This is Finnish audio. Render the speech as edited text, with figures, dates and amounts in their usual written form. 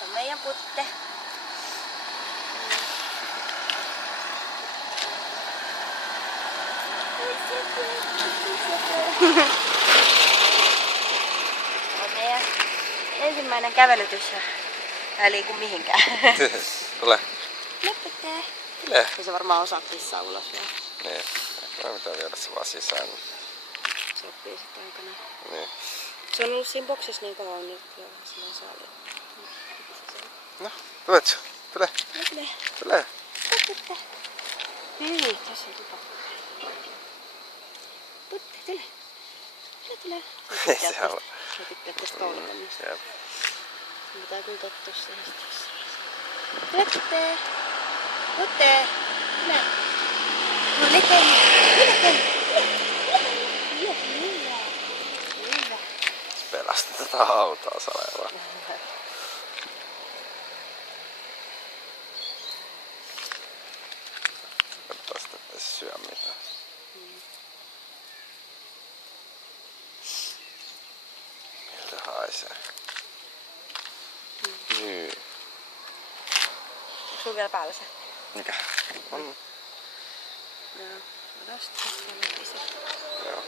Tässä on meidän putte. On meidän ensimmäinen kävelytys ja tää ei liiku mihinkään. Tule. Leppätää. Tule. Ja se varmaan osaa pissaa ulos vielä. Niin. Mä pitää viedä se vaan sisään. Se oppii sitten aikanaan. Niin. Se on ollut siinä boksissa niin kauan, niin kyllä silloin saa olla. No, tulet. Tule. Tule. Tule. Putte. Hei, tässä on tupa. Putte, tule. Tule. Ei se halua. Se tykkää tästä toulikannasta. Jep. Mun pitää kyllä tottua siihen sitten. Tule, putte. Putte. Tule. Tule tänne. Tule tänne. Hyvä. Pelasti tätä autoa salella. Katsotaan sitä, ettei se syö mitään. Miltä haisee? Niin. Onko sulla vielä päällä se? Mikä? On. Joo. Odasta. Joo.